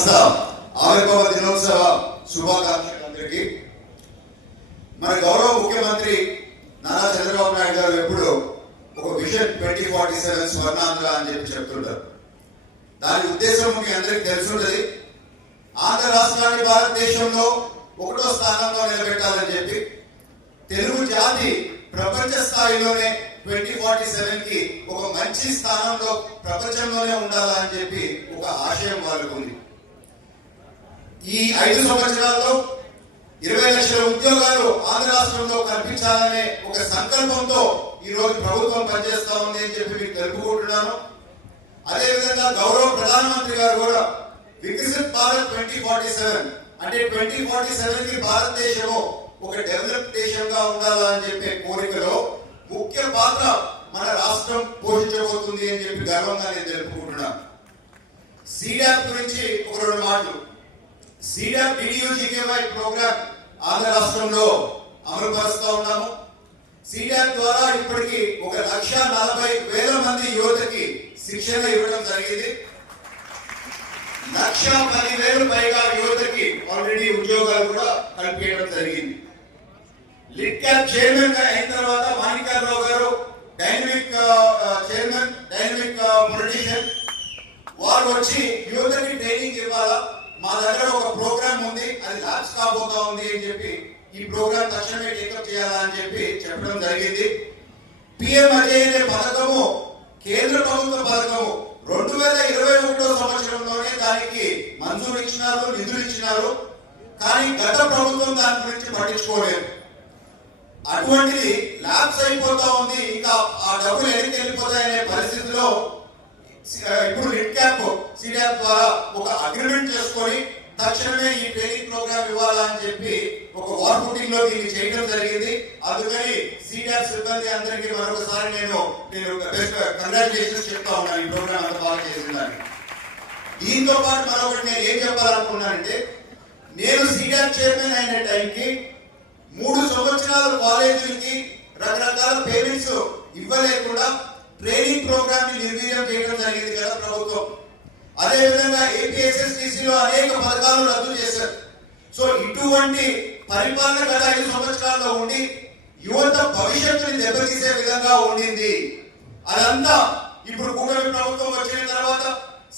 సంస్థ ఆవిర్భావ దినోత్సవ శుభాకాంక్షలు అందరికీ. మన గౌరవ ముఖ్యమంత్రి నారా చంద్రబాబు నాయుడు గారు ఎప్పుడు ఒక vision twenty forty seven Swarnandhra అని చెప్పి చెప్తుంటారు. దాని ఉద్దేశం మీ అందరికీ తెలుసుంటది ఆంధ్ర రాష్ట్రాన్ని భారతదేశంలో ఒకటో స్థానంలో నిలబెట్టాలని చెప్పి తెలుగు జాతి ప్రపంచ స్థాయిలోనే ట్వంటీ ఫార్టీ సెవెన్కి ఒక మంచి స్థానంలో ప్రపంచంలోనే ఉండాలని చెప్పి ఒక ఆశయం వాళ్ళకు ఉంది ఈ ఐదు సంవత్సరాల్లో ఇరవై లక్షల ఉద్యోగాలు ఆంధ్ర రాష్ట్రంలో కల్పించాలనే ఒక సంకల్పంతో ఈ రోజు ప్రభుత్వం పనిచేస్తా ఉంది అని చెప్పి మీకు తెలుపుకుంటున్నాను. అదేవిధంగా గౌరవ ప్రధానమంత్రి గారు కూడా Viksit Bharat twenty forty seven అంటే ట్వంటీ ఫార్టీ సెవెన్కి భారతదేశము ఒక డెవలప్ దేశంగా ఉండాలని చెప్పే కోరికలో ముఖ్య పాత్ర మన రాష్ట్రం పోషించబోతుంది అని చెప్పి గర్వంగా నేను తెలుపుకుంటున్నాను. సీడాప్ గురించి ఒక రెండు మాటలు. సీడాప్ డిడియూజీకేవై ప్రోగ్రామ్ ఆంధ్ర రాష్ట్రంలో అమలు పరుస్తూ ఉన్నాము. సీడాప్ ద్వారా ఇప్పటికి ఒక లక్ష నలభై వేల మంది యువతకి శిక్షణ ఇవ్వడం జరిగింది. లక్ష పదివేలు పైగా యువతకి ఆల్రెడీ ఉద్యోగాలు కూడా కల్పించడం జరిగింది. లిట్ క్యాప్ చైర్మన్గా అయిన తర్వాత మాణికారావు గారు డైనమిక్ చైర్మన్ డైనమిక్ పొలిటీషియన్. వారు వచ్చి యువతకి ట్రైనింగ్ ఇవ్వాలా? మా దగ్గర ఒక ప్రోగ్రామ్ ఉంది అది లాంచ్ కాబోతా ఉంది అని చెప్పి ఈ ప్రోగ్రామ్ తక్షణమే టేకప్ చేయాలా అని చెప్పి చెప్పడం జరిగింది. పిఎం అజయ్ అనే పథకము కేంద్ర ప్రభుత్వ పథకము రెండు వేల ఇరవై ఒకటో సంవత్సరంలోనే దానికి మంజూరు ఇచ్చినారు నిధులు ఇచ్చినారు. కానీ గత ప్రభుత్వం దాని గురించి పట్టించుకోలేదు. అటువంటిది ల్యాబ్స్ అయిపోతా ఉంది ఇంకా ఆ డబ్బులు ఎక్కడికి వెళ్ళిపోతాయనే పరిస్థితిలో ఇప్పుడు లిట్ క్యాప్ సిడాప్ ద్వారా ఒక అగ్రిమెంట్ చేసుకొని తక్షణమే ఈ ట్రైనింగ్ ప్రోగ్రామ్ ఇవ్వాలని చెప్పి ఒక వార్ ఫుటింగ్లో దీన్ని చేయడం జరిగింది. అందుకని సిడాప్ సిబ్బంది అందరికీ మరొకసారి నేను నేను కంగ్రాచులేషన్స్ చెప్తా ఉన్నాను ఈ ప్రోగ్రామ్ అంత బాగా చేసిందని దీంతో పాటు మరొకటి నేను ఏం చెప్పాలనుకున్నానంటే నేను సీనియర్ చైర్మన్ అయిన టైంకి మూడు సంవత్సరాలు కాలేజీలకి రకరకాల పేమెంట్స్ ఇవ్వలేకుండా ప్రోగ్రామ్ని నిర్వీర్యం చేయడం జరిగింది కదా ప్రభుత్వం. అదేవిధంగా విధంగా లో అనేక పథకాలు రద్దు చేశారు. సో ఇటువంటి పరిపాలన గత ఐదు సంవత్సరాల్లో ఉండి యువత భవిష్యత్తుని దెబ్బతీసే విధంగా ఉండింది. అదంతా ఇప్పుడు కూటమి ప్రభుత్వం వచ్చిన తర్వాత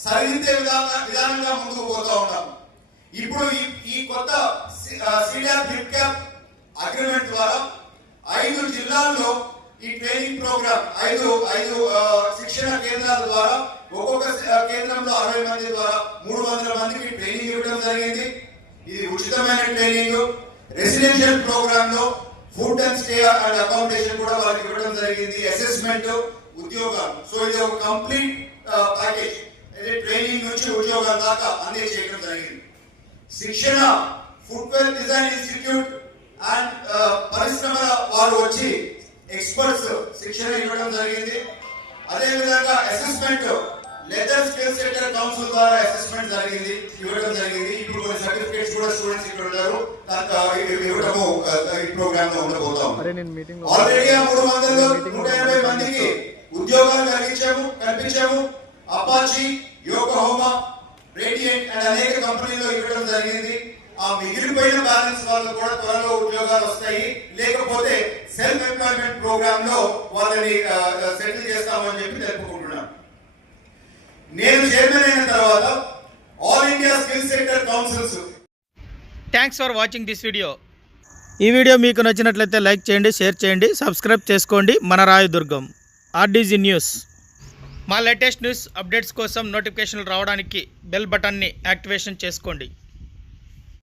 సరిదిద్దే విధానంగా విధానంగా ముందుకు పోతా ఉన్నాం. ఇప్పుడు ఈ ఈ కొత్త సీడాప్ హిప్ క్యాప్ అగ్రిమెంట్ ద్వారా ఐదు జిల్లాల్లో ఈ ట్రైనింగ్ ప్రోగ్రామ్ ఐదు ఐదు శిక్షణ కేంద్రాల ద్వారా ఒక్కొక్క కేంద్రంలో అరవై మంది ద్వారా మూడు వందల మందికి ట్రైనింగ్ ఇవ్వడం జరిగింది. ఇది ఉచితమైన ట్రైనింగ్. రెసిడెన్షియల్ ప్రోగ్రామ్లో food and stay and accommodation కూడా వాళ్ళకి ఇవ్వడం జరిగింది. అసెస్మెంట్ ఉద్యోగాలు. సో ఇది ఒక కంప్లీట్ ప్యాకేజ్. అయితే ట్రైనింగ్ నుంచి ఉద్యోగాల దాకా అందజేయడం జరిగింది. శిక్షణ ఫుట్వేర్ డిజైన్ ఇన్స్టిట్యూట్ అండ్ పరిశ్రమల వారు వచ్చి ఎక్స్పర్ట్స్ శిక్షణ ఇవ్వడం జరిగింది. అదే విధంగా assessment leather skill centre council ద్వారా అసెస్మెంట్ జరిగింది ఇవ్వడం జరిగింది. ఇప్పుడు కొన్ని సర్టిఫికేట్స్ కూడా స్టూడెంట్స్ ఇక్కడ ఉన్నారు. ఇవ్వడము ఈ ప్రోగ్రామ్లో ఉండబోతాం. ఆల్రెడీ మూడు వందలు నూట ఎనభై మందికి ఉద్యోగాలు కలిగించాము కల్పించాము. అపాచీ యోగహోమా రేడియంట్ అండ్ అనేక కంపెనీలో ఇవ్వడం జరిగింది. ఆ మిగిలిపోయిన బ్యాలెన్స్ వాళ్ళకు కూడా త్వరలో ఉద్యోగాలు వస్తాయి. లేకపోతే సెల్ఫ్ ఎంప్లాయ్మెంట్ ప్రోగ్రామ్లో వాళ్ళని సెటిల్ చేస్తామని చెప్పి తెలుపుకుంటున్నాను నేను చైర్మన్ అయిన తర్వాత all India skill centre councils thanks for watching this video ఈ వీడియో మీకు నచ్చినట్లయితే లైక్ చేయండి షేర్ చేయండి సబ్స్క్రైబ్ చేసుకోండి. మన రాయదుర్గం ఆర్డీజీ న్యూస్ మా లేటెస్ట్ న్యూస్ అప్డేట్స్ కోసం నోటిఫికేషన్లు రావడానికి బెల్ బటన్ని యాక్టివేషన్ చేసుకోండి.